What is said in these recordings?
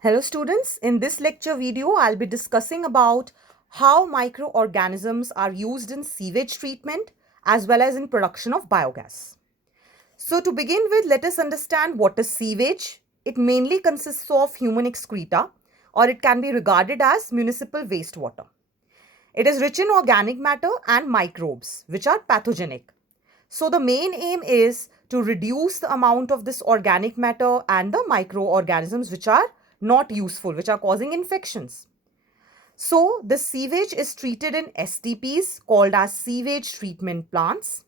Hello students, in this lecture video I'll be discussing about how microorganisms are used in sewage treatment as well as in production of biogas. So to begin with, let us understand what is sewage. It mainly consists of human excreta, or it can be regarded as municipal wastewater. It is rich in organic matter and microbes which are pathogenic. So the main aim is to reduce the amount of this organic matter and the microorganisms which are not useful, which are causing infections. So the sewage is treated in STPs called as sewage treatment plants.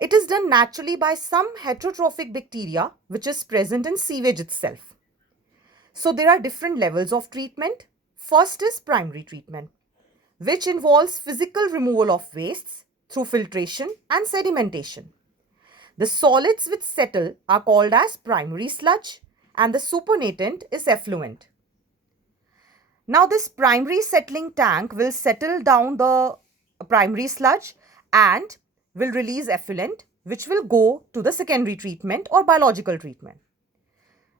It is done naturally by some heterotrophic bacteria which is present in sewage itself. So there are different levels of treatment. First is primary treatment, which involves physical removal of wastes through filtration and sedimentation. The solids which settle are called as primary sludge and the supernatant is effluent. Now this primary settling tank will settle down the primary sludge and will release effluent which will go to the secondary treatment or biological treatment.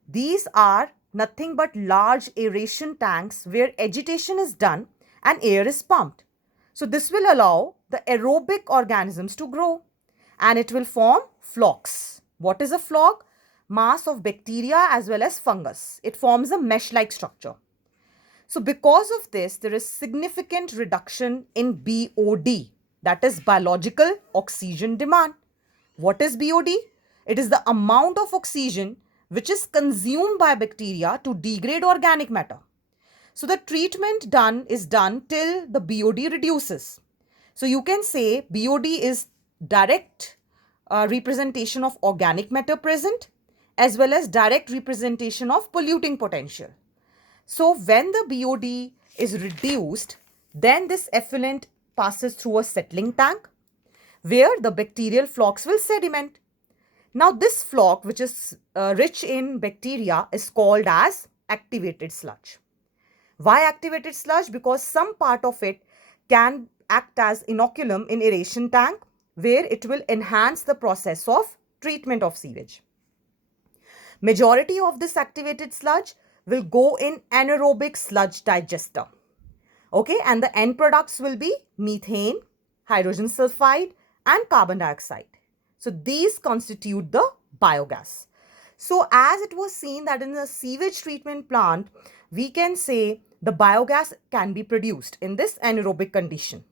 These are nothing but large aeration tanks where agitation is done and air is pumped. So this will allow the aerobic organisms to grow and it will form flocks. What is a flock? Mass of bacteria as well as fungus. It forms a mesh-like structure. So because of this, there is significant reduction in BOD, that is biological oxygen demand. What is BOD? It is the amount of oxygen which is consumed by bacteria to degrade organic matter. So the treatment is done till the BOD reduces. So you can say BOD is direct representation of organic matter present as well as direct representation of polluting potential. So when the BOD is reduced, then this effluent passes through a settling tank where the bacterial flocks will sediment. Now this flock, which is rich in bacteria, is called as activated sludge. Why activated sludge? Because some part of it can act as inoculum in aeration tank where it will enhance the process of treatment of sewage. Majority of this activated sludge will go in anaerobic sludge digester. Okay, and the end products will be methane, hydrogen sulfide and carbon dioxide. So these constitute the biogas. So as it was seen that in the sewage treatment plant, we can say the biogas can be produced in this anaerobic condition.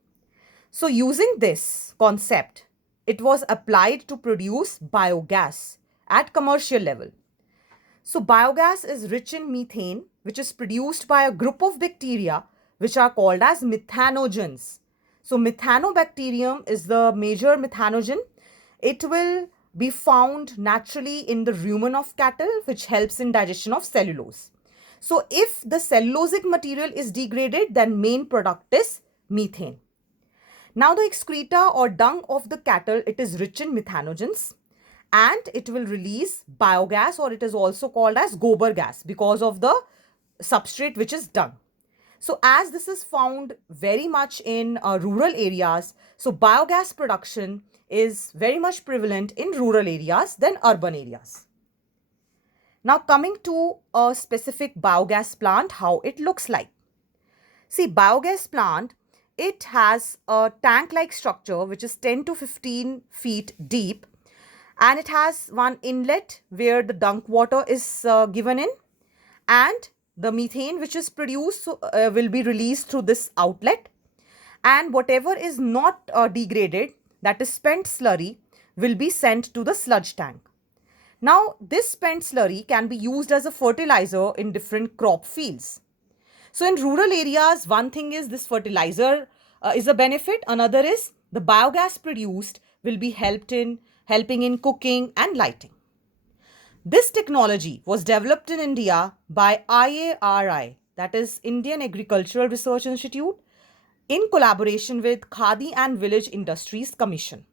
So using this concept, it was applied to produce biogas at commercial level. So biogas is rich in methane, which is produced by a group of bacteria which are called as methanogens. So methanobacterium is the major methanogen. It will be found naturally in the rumen of cattle, which helps in digestion of cellulose. So if the cellulosic material is degraded, then main product is methane. Now the excreta or dung of the cattle, it is rich in methanogens and it will release biogas, or it is also called as gobar gas because of the substrate which is dung. So as this is found very much in rural areas, so biogas production is very much prevalent in rural areas than urban areas. Now coming to a specific biogas plant, how it looks like. See, biogas plant, it has a tank-like structure which is 10 to 15 feet deep, and it has one inlet where the dung water is given in, and the methane which is produced will be released through this outlet, and whatever is not degraded, that is spent slurry, will be sent to the sludge tank. Now this spent slurry can be used as a fertilizer in different crop fields. So in rural areas, one thing is this fertilizer is a benefit. Another is the biogas produced will be helping in cooking and lighting. This technology was developed in India by IARI, that is Indian Agricultural Research Institute, in collaboration with Khadi and Village Industries Commission.